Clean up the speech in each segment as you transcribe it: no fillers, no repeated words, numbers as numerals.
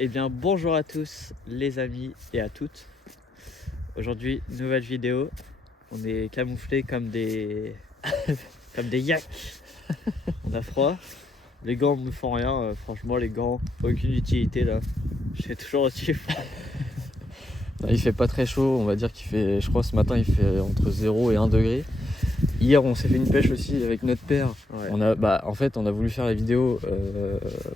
Eh bien bonjour à tous les amis et à toutes. Aujourd'hui nouvelle vidéo. On est camouflés comme des comme des yaks. On a froid. Les gants me font rien. Franchement les gants aucune utilité là. Je fais toujours aussi froid. Non, il fait pas très chaud, on va dire qu'il fait, je crois ce matin il fait entre 0 et 1 degré. Hier on s'est fait une pêche aussi avec notre père. Ouais. En fait on a voulu faire la vidéo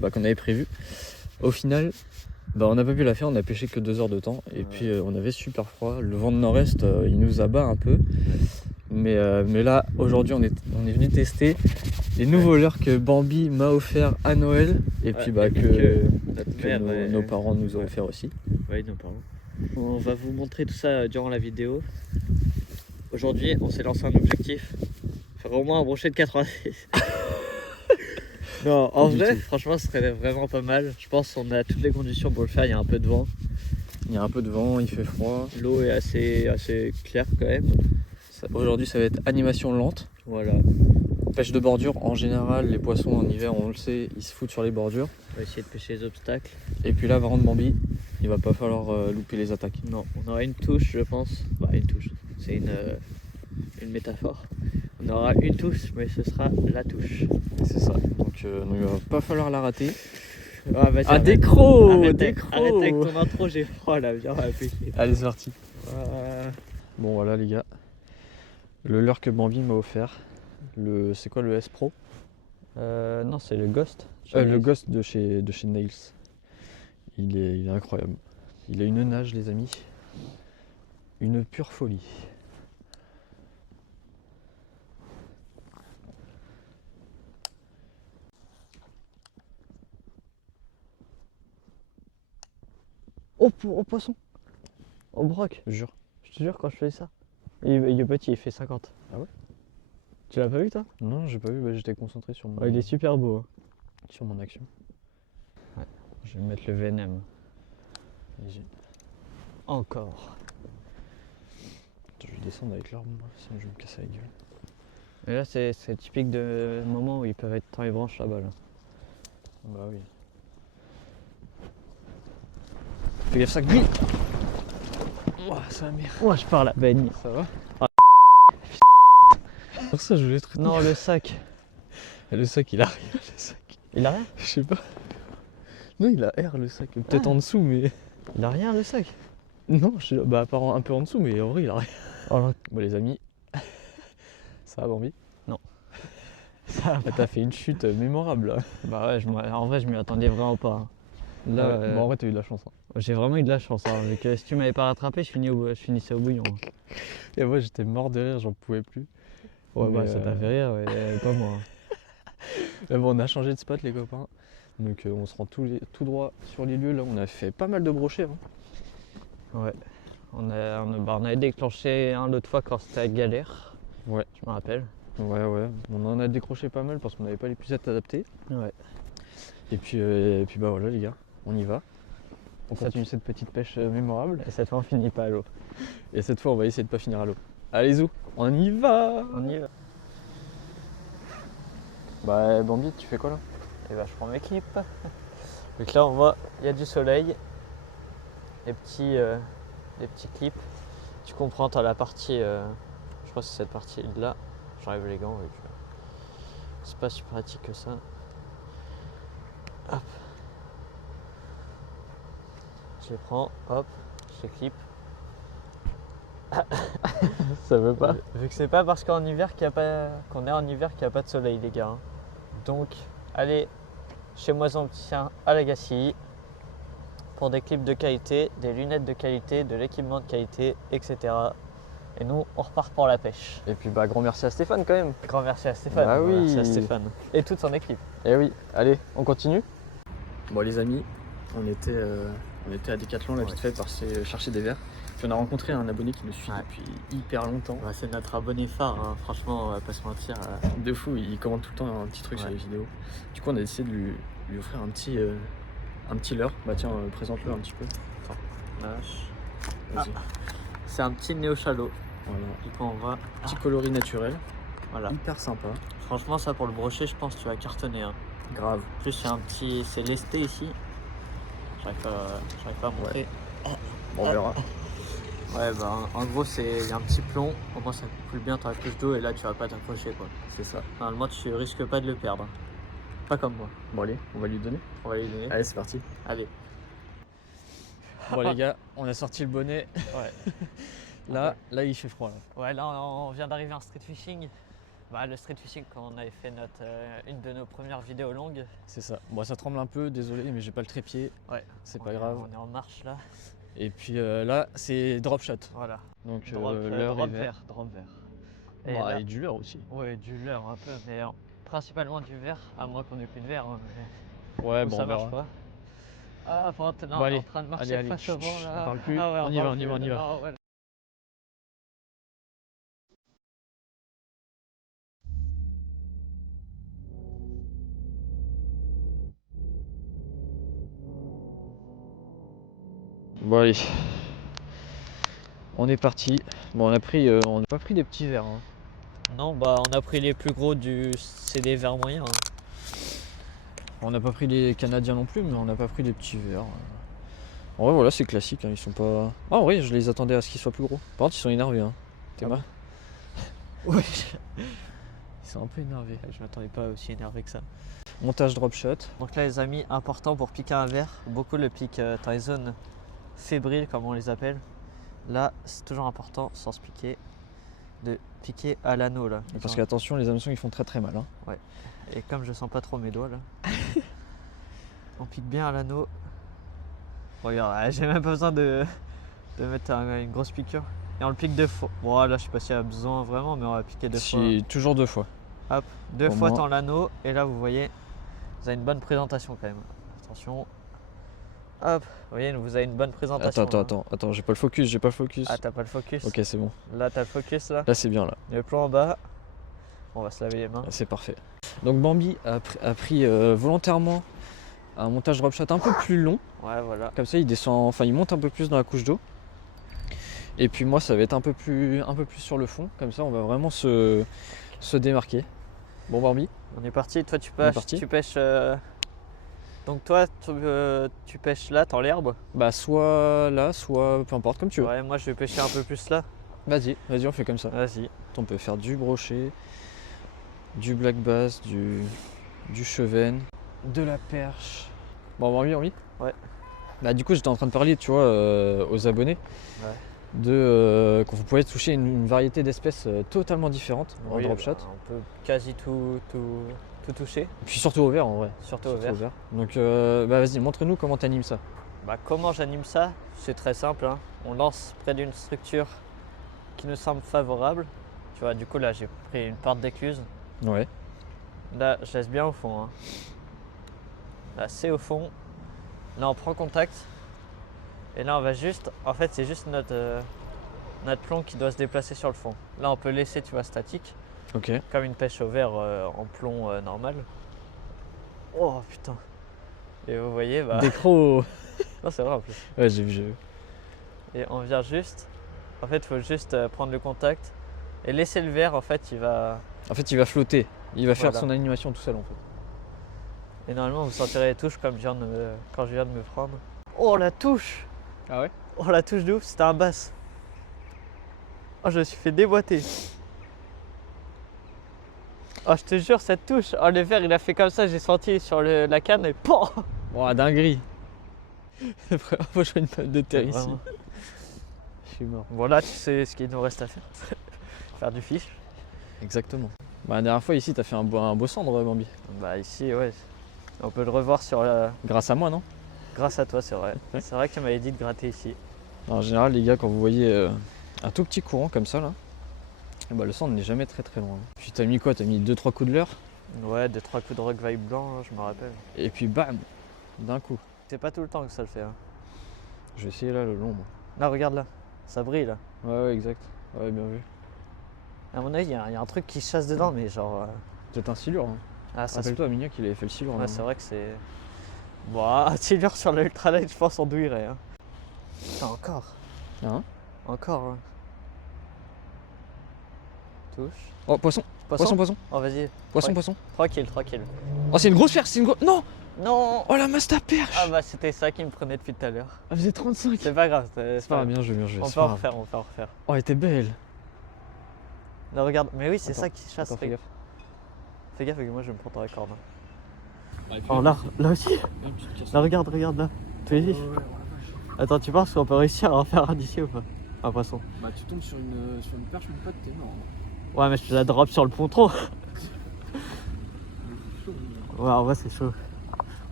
qu'on avait prévue. Au final on n'a pas pu la faire, on a pêché que 2 heures de temps. Et puis on avait super froid, le vent de nord-est il nous abat un peu. Mais là aujourd'hui on est venu tester les nouveaux leurres que Bambi m'a offert à Noël. Et puis que nos parents nous ont offert aussi. Oui, nos parents. On va vous montrer tout ça durant la vidéo. Aujourd'hui, on s'est lancé un objectif. Faire au moins un brochet de 86. Non, en vrai, franchement, ce serait vraiment pas mal. Je pense qu'on a toutes les conditions pour le faire. Il y a un peu de vent. Il y a un peu de vent, il fait froid. L'eau est assez claire quand même. Aujourd'hui, ça va être animation lente. Voilà. Pêche de bordure, en général, les poissons en hiver, on le sait, ils se foutent sur les bordures. On va essayer de pêcher les obstacles. Et puis là, Varan de Bambi, il va pas falloir louper les attaques. Non, on aura une touche, je pense. Bah, une touche, c'est une métaphore. On aura une touche, mais ce sera la touche. C'est ça. Donc il va pas falloir la rater. Ah, vas-y, arrête. Décro, Arrête décro. avec ton intro, j'ai froid là, viens, on va pêcher. Allez, c'est parti. Bon, voilà les gars. Le leurre que Bambi m'a offert. C'est quoi le S Pro? Non, c'est le Ghost. Le Ghost de chez Nails. Il est incroyable. Il a une nage, les amis. Une pure folie. Oh, poisson. Au broc. Je jure. Je te jure, quand je fais ça. Il est petit, il fait 50. Ah ouais? Tu l'as pas vu toi? Non, j'ai pas vu, j'étais concentré sur mon, Il est super beau. Hein. sur mon action. Ouais. Je vais mettre le Venom. Vas-y. Encore. Attends, je vais descendre avec l'arme, sinon je vais me casser la gueule. Et là, c'est typique de moment où ils peuvent être dans les branches là-bas. Là. Bah oui. Fais gaffe, ça glisse. Oh, ça merde. Oh, je pars la baigne. Ça va? Ah. Pour ça, je voulais te Non, le sac. Le sac, il a rien, le sac. Il a rien? Je sais pas. Non, il a R, le sac. Peut-être en dessous, mais. Il a rien, le sac? Non, apparemment un peu en dessous, mais en vrai, il a rien. Oh, là. Bon, les amis. Ça va, Bambi? Non. Ça va. T'as fait une chute mémorable, là. Bah ouais, en vrai, je m'y attendais vraiment pas. Hein. Là, Ouais, en vrai, t'as eu de la chance. Hein. J'ai vraiment eu de la chance. Hein, vu que si tu m'avais pas rattrapé, je finissais au bouillon. Hein. Et moi, j'étais mort de rire, j'en pouvais plus. Ouais, Mais, bah ça t'a fait rire, pas moi. Hein. Mais bon, on a changé de spot, les copains. Donc, on se rend tout droit sur les lieux. Là, on a fait pas mal de brochets. Hein. Ouais. On avait déclenché un l'autre fois quand c'était à galère. Ouais. Je me rappelle. Ouais. On en a décroché pas mal parce qu'on n'avait pas les pucettes adaptées. Ouais. Et puis bah voilà, les gars, on y va. On continue cette petite pêche mémorable. Et cette fois, on finit pas à l'eau. Et cette fois, on va essayer de pas finir à l'eau. Allez, zou, on y va! On y va. Bah, Bambi, tu fais quoi là? Et bah, je prends mes clips. Donc là, on voit, il y a du soleil. Les petits clips. Tu comprends, t'as la partie. Je crois que c'est cette partie là. J'enlève les gants. C'est pas super pratique que ça. Hop. Je les prends, hop, je les clip. Ça veut pas? Vu que c'est pas parce qu'on est en hiver qu'il n'y a pas de soleil, les gars. Hein. Donc, allez chez Moison Opticien à Lagacilly pour des clips de qualité, des lunettes de qualité, de l'équipement de qualité, etc. Et nous, on repart pour la pêche. Et puis bah, grand merci à Stéphane quand même. Grand merci à Stéphane. Bah oui. Merci à Stéphane. Et toute son équipe. Eh oui, allez, on continue. Bon les amis, on était à Decathlon là vite fait passer chercher des verres. Puis on a rencontré un abonné qui nous suit depuis hyper longtemps. Ouais, c'est notre abonné phare, hein. Franchement, on va pas se mentir. De fou, il commente tout le temps un petit truc sur les vidéos. Du coup on a décidé de lui offrir un petit leurre. Bah tiens, présente-le un petit peu. Vas-y. C'est un petit néo-chalot. Voilà. Du coup, on voit. Petit coloris naturel. Voilà. Hyper sympa. Franchement, ça pour le brochet, je pense que tu vas cartonner. Hein. Grave. En plus, il y a un petit. C'est lesté ici. J'arrive pas à montrer. Bon, on verra. Ouais, bah en gros, il y a un petit plomb. Au moins, ça coule bien dans la couche d'eau et là, tu vas pas t'accrocher quoi. C'est ça. Normalement, tu risques pas de le perdre. Pas comme moi. Bon, allez, on va lui donner. On va lui donner. Allez, c'est parti. Allez. Bon, les gars, on a sorti le bonnet. Ouais. Là, il fait froid. Là. Ouais, là, on vient d'arriver en street fishing. Bah, le street fishing, quand on avait fait une de nos premières vidéos longues. C'est ça. Bon, ça tremble un peu, désolé, mais j'ai pas le trépied. Ouais. C'est pas grave. On est en marche là. Et puis là, c'est drop shot. Voilà. Donc L'heure l'heure est vert. drop vert. Bah, et du leurre aussi. Ouais, du leurre un peu, mais principalement du verre, à moins qu'on ait plus de verre. Hein, mais Ouais, bon, ça on marche verra. pas. Ah, non, Bon, on est allez. en train de marcher Allez, face au vent là. on parle plus. Ah ouais, On y va, on y va, on y va. Ah, ouais. Bon, allez. On est parti. Bon, on n'a pas pris des petits verres. Hein. Non, bah on a pris les plus gros c'est des verres moyens. Hein. On n'a pas pris les Canadiens non plus, mais on n'a pas pris des petits verres. En vrai, voilà, c'est classique. Hein. Ils sont pas. Ah, en vrai, je les attendais à ce qu'ils soient plus gros. Par contre, ils sont énervés. Hein. T'es mal. Oui. Ils sont un peu énervés. Je m'attendais pas aussi énervé que ça. Montage drop shot. Donc là, les amis, important pour piquer un verre. Beaucoup le piquent dans les zones fébriles, comme on les appelle. Là, c'est toujours important, sans se piquer, de piquer à l'anneau là. Parce qu'attention, les hameçons ils font très très mal. Hein. Ouais. Et comme je sens pas trop mes doigts là, on pique bien à l'anneau. Regarde, j'ai même pas besoin de mettre une grosse piqûre. Et on le pique 2 fois. Bon là, je sais pas s'il y a besoin vraiment, mais on va piquer 2 fois. Toujours 2 fois. Hop, 2 Au fois moins. dans l'anneau. Et là, vous voyez, vous avez une bonne présentation quand même. Attention. Hop, vous voyez, vous avez une bonne présentation. Attends, j'ai pas le focus, Ah, t'as pas le focus? Ok, c'est bon. Là, t'as le focus là. Là, c'est bien là. Le plomb en bas. On va se laver les mains. C'est parfait. Donc Bambi a pris volontairement un montage drop shot un peu plus long. Ouais, voilà. Comme ça, il monte un peu plus dans la couche d'eau. Et puis moi, ça va être un peu plus sur le fond. Comme ça, on va vraiment se démarquer. Bon Bambi, On est parti. Toi, tu pêches. Donc toi, tu pêches là, dans l'herbe. bah soit là, soit peu importe, comme tu veux. Ouais, moi je vais pêcher un peu plus là. Vas-y, on fait comme ça. Vas-y. On peut faire du brochet, du black bass, du chevenne, de la perche. Bon, Bambi, envie? Ouais. Bah du coup, j'étais en train de parler, tu vois, aux abonnés, Ouais. qu'on pouvait toucher une variété d'espèces totalement différentes en drop shot. On peut quasi tout toucher. Et puis surtout au vert en vrai. Surtout au vert. Donc bah vas-y, montre-nous comment tu animes ça. Bah, comment j'anime ça? C'est très simple. Hein. On lance près d'une structure qui nous semble favorable. Tu vois, du coup là j'ai pris une porte d'écluse. Ouais. Là je laisse bien au fond. Hein. Là c'est au fond. Là on prend contact. Et là on va juste. En fait c'est juste notre plomb qui doit se déplacer sur le fond. Là on peut laisser, tu vois, statique. Ok. Comme une pêche au verre en plomb normal. Oh putain. Et vous voyez, bah. Décro. Non, c'est vrai en plus. Ouais, j'ai vu. Et on vient juste. En fait, il faut juste prendre le contact et laisser le verre. En fait, il va flotter. Il va faire Voilà. son animation tout seul en fait. Et normalement, vous sentirez les touches comme quand je viens de me prendre. Oh la touche! Ah ouais? Oh la touche de ouf, c'était un bass. Oh, je me suis fait déboîter. Oh, je te jure, cette touche. Oh, le verre, il a fait comme ça. J'ai senti sur la canne et PAM! Oh, dinguerie. Vraiment, faut jouer une panne de terre ici. Vraiment. Je suis mort. Bon, là, tu sais ce qu'il nous reste à faire. Faire du fish. Exactement. Bah, la dernière fois ici, t'as fait un beau cendre, Bambi. Bah, ici, ouais. On peut le revoir Grâce à moi, non? grâce à toi, c'est vrai. C'est vrai que tu m'avais dit de gratter ici. En général, les gars, quand vous voyez un tout petit courant comme ça, là, bah, le cendre n'est jamais très très loin. Puis t'as mis quoi? T'as mis 2-3 coups de leurre? Ouais, 2-3 coups de rock vibe blanc, je me rappelle. Et puis bam! D'un coup. C'est pas tout le temps que ça le fait. Hein. Je vais essayer là le long, moi. Là, regarde là. Ça brille là. Ouais, exact. Ouais, bien vu. À mon avis, il y a un truc qui chasse dedans, mais genre. Peut-être un silure. Hein. Ah, ça se Rappelle-toi, Mignac, il avait fait le silure. Ouais, là. c'est vrai que c'est. Bon, un silure sur l'ultralight, je pense, on douillerait. Hein. Putain, encore. Hein? Encore. Hein. Touche. Oh, poisson! Poisson, poisson. Oh, vas-y. Poisson, Tranquille. poisson. Tranquille, tranquille. Oh, c'est une grosse perche, c'est une grosse. Non. Non. Oh, la masse ta perche. Ah bah c'était ça qui me prenait depuis tout à l'heure. Elle faisait 35. C'est pas grave. C'est pas grave, bien joué, bien joué. On c'est peut pas en grave. refaire, on peut en refaire. Oh, elle était belle. Là regarde, mais oui c'est Attends, ça qui chasse. Attends, fais gaffe. Fais gaffe que moi je vais me prendre la corde. Oh, Là aussi. Là regarde, là. Tu es vif. Attends, tu penses qu'on peut réussir à en faire un d'ici ou pas? Un poisson. Bah, tu tombes sur une perche, mon pote, t'es mort. Ouais mais je te la drop sur le ponton. Ouais en vrai c'est chaud.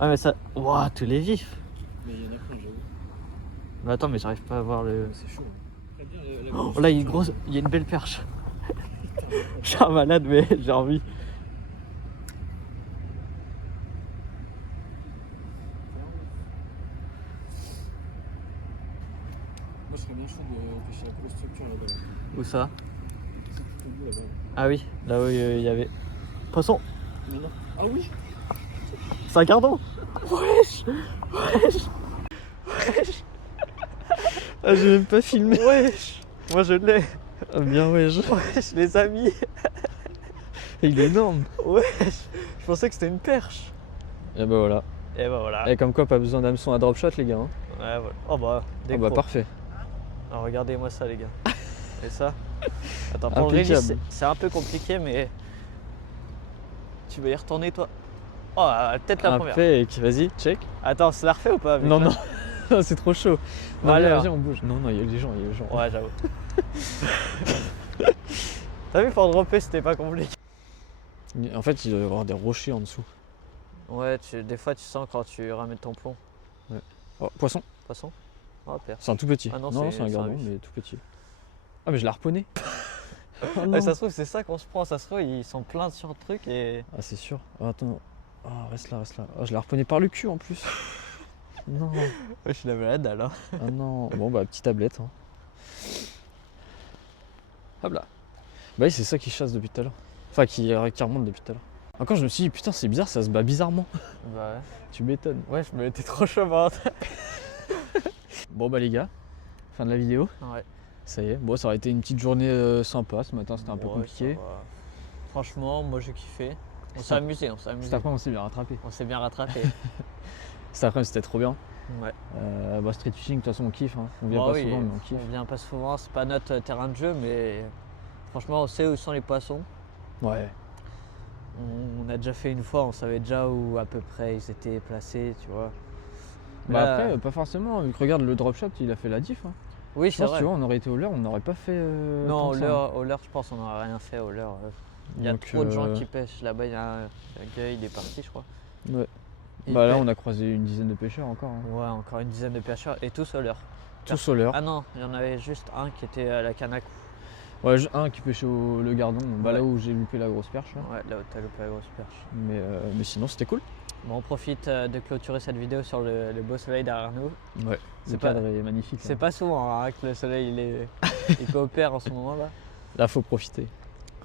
Ouais mais ça. Ouah, tous les vifs. Mais il y en a plein, j'avoue. Mais attends mais j'arrive pas à voir le. C'est chaud. Oh là il y a une grosse. Il y a une belle perche. Je suis un malade mais j'ai envie. Moi, je serais bien chaud de pêcher la grosse structure là-bas. Où ça? C'est tout au bout là-bas. Ah oui, là où il y avait. Poisson. Mais non. Ah oui. C'est un gardon. Wesh. Ah, j'ai même pas filmé. Wesh. Moi je l'ai. Ah, bien, wesh. Wesh les amis. Il est énorme. Wesh. Je pensais que c'était une perche. Et bah voilà. Et bah voilà. Et comme quoi, pas besoin d'hameçon à drop shot, les gars. Hein. Ouais voilà. Oh bah des Ah bah gros. parfait. Alors regardez-moi ça les gars. Et ça. Attends, pour le Impeccable. release, c'est un peu compliqué mais. Tu vas y retourner toi. Oh peut-être la première. Impec. Vas-y, check. Attends, on se la refait ou pas avec Non, là non. Non, c'est trop chaud. Bon, Non, alors. viens, on bouge. Non, il y a les gens, Ouais j'avoue. T'as vu pour dropper c'était pas compliqué. En fait, il doit y avoir des rochers en dessous. Ouais, des fois tu sens quand tu ramènes ton plomb. Oh, poisson. Poisson. Oh perche. C'est un tout petit. Ah non, non, c'est- c'est un c'est un gardon, vif. mais tout petit. Ah, mais je l'ai harponné. Oh, non. Ouais, ça se trouve c'est ça qu'on se prend, ça se trouve ils sont pleins sur le truc et. Ah, c'est sûr. Ah, attends. Ah, reste là, reste là. Ah, je l'ai harponné par le cul en plus. Non. Ouais, je suis la malade alors. Ah non. Bon, bah, petite tablette. Hein. Hop là. Bah oui, c'est ça qui chasse depuis tout à l'heure. Enfin, qui remonte depuis tout à l'heure. Encore, je me suis dit, putain, c'est bizarre, ça se bat bizarrement. Bah Tu m'étonnes. ouais, je me l'étais trop chaud avant. Bon, bah, les gars, fin de la vidéo. Ouais. Ça y est. Bon, ça aurait été une petite journée sympa. Ce matin, c'était un peu Ouais, compliqué. ça va. Franchement, moi j'ai kiffé. On s'est Ça- amusé, on s'est amusé. Cet après, on s'est bien rattrapé. On s'est bien rattrapé. Cet après, c'était trop bien. Ouais. Bah, street fishing, de toute façon, on kiffe. Hein. On vient Bah pas oui, souvent, mais on kiffe. on vient pas souvent, c'est pas notre terrain de jeu, mais franchement on sait où sont les poissons. Ouais. On a déjà fait une fois, on savait déjà où à peu près ils étaient placés, tu vois. Bah Là, après, pas forcément. Vu que regarde, le drop shot, il a fait la diff. Hein. oui, Je c'est pense, vrai. tu vois, on aurait été au leurre, on n'aurait pas fait. Non, tant que ça, hein. au leurre, je pense qu'on n'aurait rien fait au leurre. Il y a Donc, trop de gens qui pêchent là-bas. Il y a un gars, il est parti, je crois. Ouais. Il Bah là, pêche. on a croisé une dizaine de pêcheurs encore. Hein. Ouais, encore une dizaine de pêcheurs et tous au leurre. Tous au leurre. Ah non, il y en avait juste un qui était à la canne à coups. Ouais, un qui pêchait le gardon, bah Ouais. là où j'ai loupé la grosse perche. Là. Ouais, là où t'as loupé la grosse perche. Mais sinon, c'était cool. Bon, on profite de clôturer cette vidéo sur le beau soleil derrière nous. Ouais. C'est Le pas- cadre est magnifique. C'est Là. pas souvent hein, que le soleil il coopère en ce moment là. Là, faut profiter.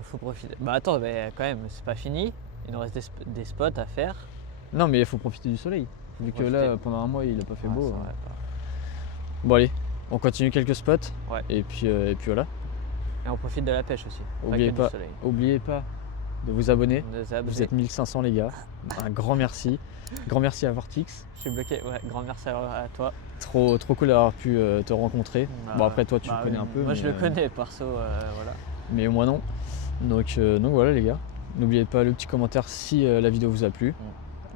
Faut profiter. Bah attends, mais quand même, c'est pas fini. Il nous reste des spots à faire. Non, mais il faut profiter du soleil. Vu que là, profiter. pendant un mois, il a pas fait Ouais, beau. c'est hein. vrai. Bon, allez, on continue quelques spots. Ouais. Et puis voilà. Et on profite de la pêche aussi. Oubliez que du pas. soleil. Oubliez pas de vous abonner. De Vous s'abonner. êtes 1500 les gars. Un grand merci. Grand merci à Vortix. Je suis bloqué. Ouais, grand merci à toi. Trop cool d'avoir pu te rencontrer. Bah, Bon après toi tu bah le connais oui, un peu. Moi mais, je le connais perso, voilà. Mais moi non. Donc voilà les gars. N'oubliez pas le petit commentaire si la vidéo vous a plu.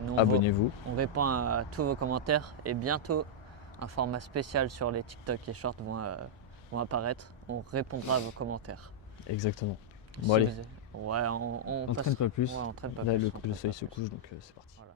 Nous, Abonnez-vous. On répond à tous vos commentaires et bientôt un format spécial sur les TikTok et Shorts vont apparaître. On répondra à vos commentaires. Exactement. Si Bon allez, vous- Ouais, on on passe- traîne pas plus. Ouais, on traîne pas Là plus, le on traîne soleil pas se plus. couche donc c'est parti. Voilà.